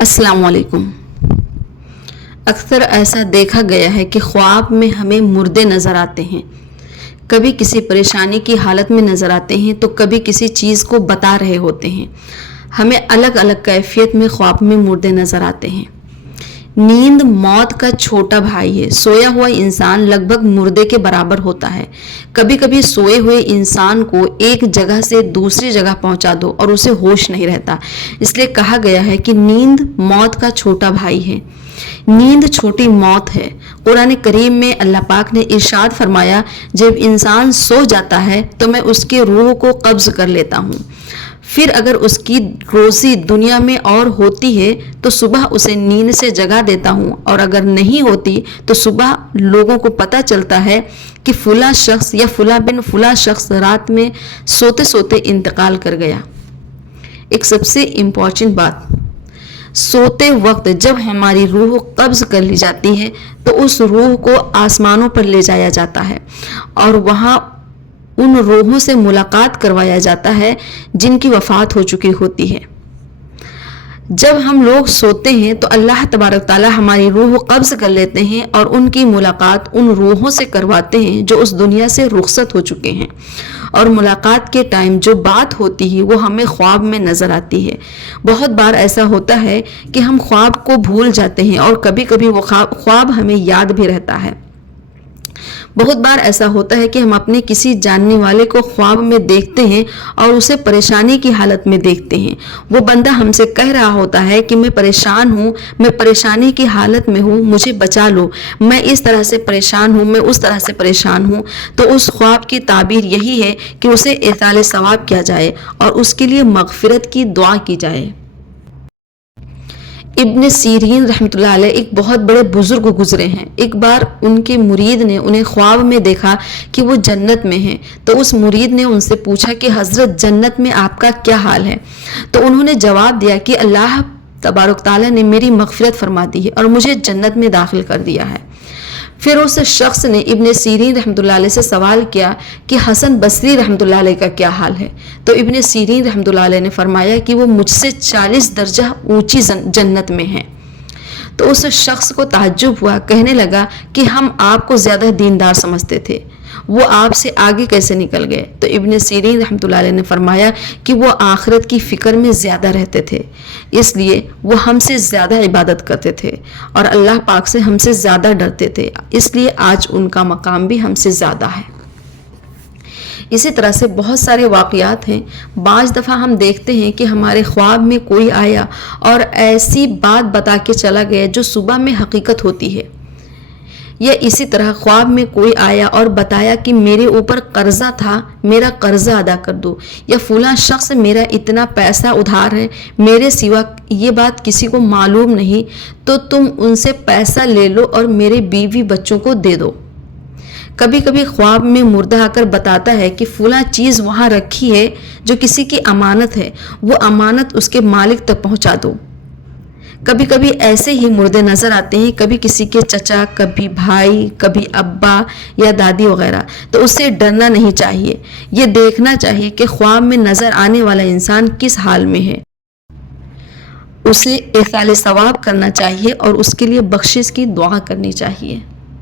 السلام علیکم۔ اکثر ایسا دیکھا گیا ہے کہ خواب میں ہمیں مردے نظر آتے ہیں، کبھی کسی پریشانی کی حالت میں نظر آتے ہیں تو کبھی کسی چیز کو بتا رہے ہوتے ہیں۔ ہمیں الگ الگ کیفیت میں خواب میں مردے نظر آتے ہیں۔ نیند موت کا چھوٹا بھائی ہے۔ سویا ہوا انسان لگ بھگ مردے کے برابر ہوتا ہے۔ کبھی کبھی سوئے ہوئے انسان کو ایک جگہ سے دوسری جگہ پہنچا دو اور اسے ہوش نہیں رہتا۔ اس لیے کہا گیا ہے کہ نیند موت کا چھوٹا بھائی ہے۔ نیند چھوٹی موت ہے۔ قرآن کریم میں اللہ پاک نے ارشاد فرمایا، جب انسان سو جاتا ہے تو میں اس کے روح کو قبض کر لیتا ہوں، پھر اگر اس کی روزی دنیا میں اور ہوتی ہے تو صبح اسے نیند سے جگا دیتا ہوں، اور اگر نہیں ہوتی تو صبح لوگوں کو پتہ چلتا ہے کہ فلاں شخص یا فلاں بن فلاں شخص رات میں سوتے سوتے انتقال کر گیا۔ ایک سب سے امپورٹنٹ بات، سوتے وقت جب ہماری روح قبض کر لی جاتی ہے تو اس روح کو آسمانوں پر لے جایا جاتا ہے اور وہاں ان روحوں سے ملاقات کروایا جاتا ہے جن کی وفات ہو چکی ہوتی ہے۔ جب ہم لوگ سوتے ہیں تو اللہ تبارک تعالیٰ ہماری روح قبض کر لیتے ہیں اور ان کی ملاقات ان روحوں سے کرواتے ہیں جو اس دنیا سے رخصت ہو چکے ہیں، اور ملاقات کے ٹائم جو بات ہوتی ہے وہ ہمیں خواب میں نظر آتی ہے۔ بہت بار ایسا ہوتا ہے کہ ہم خواب کو بھول جاتے ہیں اور کبھی کبھی وہ خواب ہمیں یاد بھی رہتا ہے۔ بہت بار ایسا ہوتا ہے کہ ہم اپنے کسی جاننے والے کو خواب میں دیکھتے ہیں اور اسے پریشانی کی حالت میں دیکھتے ہیں۔ وہ بندہ ہم سے کہہ رہا ہوتا ہے کہ میں پریشان ہوں، میں پریشانی کی حالت میں ہوں، مجھے بچا لو، میں اس طرح سے پریشان ہوں، میں اس طرح سے پریشان ہوں۔ تو اس خواب کی تعبیر یہی ہے کہ اسے ایصال ثواب کیا جائے اور اس کے لیے مغفرت کی دعا کی جائے۔ ابن سیرین رحمۃ اللہ علیہ ایک بہت بڑے بزرگ گزرے ہیں۔ ایک بار ان کے مرید نے انہیں خواب میں دیکھا کہ وہ جنت میں ہیں، تو اس مرید نے ان سے پوچھا کہ حضرت جنت میں آپ کا کیا حال ہے؟ تو انہوں نے جواب دیا کہ اللہ تبارک تعالیٰ نے میری مغفرت فرما دی ہے اور مجھے جنت میں داخل کر دیا ہے۔ پھر اس شخص نے ابن سیرین رحمۃ اللہ علیہ سے سوال کیا کہ حسن بصری رحمۃ اللہ علیہ کا کیا حال ہے؟ تو ابن سیرین رحمۃ اللہ علیہ نے فرمایا کہ وہ مجھ سے 40 درجہ اونچی جنت میں ہیں۔ تو اس شخص کو تعجب ہوا، کہنے لگا کہ ہم آپ کو زیادہ دیندار سمجھتے تھے، وہ آپ سے آگے کیسے نکل گئے؟ تو ابن سیرین رحمۃ اللہ علیہ نے فرمایا کہ وہ آخرت کی فکر میں زیادہ رہتے تھے، اس لیے وہ ہم سے زیادہ عبادت کرتے تھے اور اللہ پاک سے ہم سے زیادہ ڈرتے تھے، اس لیے آج ان کا مقام بھی ہم سے زیادہ ہے۔ اسی طرح سے بہت سارے واقعات ہیں۔ بعض دفعہ ہم دیکھتے ہیں کہ ہمارے خواب میں کوئی آیا اور ایسی بات بتا کے چلا گیا جو صبح میں حقیقت ہوتی ہے، یا اسی طرح خواب میں کوئی آیا اور بتایا کہ میرے اوپر قرضہ تھا، میرا قرضہ ادا کر دو، یا فلاں شخص میرا اتنا پیسہ ادھار ہے، میرے سوا یہ بات کسی کو معلوم نہیں، تو تم ان سے پیسہ لے لو اور میرے بیوی بچوں کو دے دو۔ کبھی کبھی خواب میں مردہ آ کر بتاتا ہے کہ فلاں چیز وہاں رکھی ہے جو کسی کی امانت ہے، وہ امانت اس کے مالک تک پہنچا دو۔ کبھی کبھی ایسے ہی مردے نظر آتے ہیں، کبھی کسی کے چچا، کبھی بھائی، کبھی ابا یا دادی وغیرہ۔ تو اس سے ڈرنا نہیں چاہیے، یہ دیکھنا چاہیے کہ خواب میں نظر آنے والا انسان کس حال میں ہے، اسے ایصال ثواب کرنا چاہیے اور اس کے لیے بخشش کی دعا کرنی چاہیے۔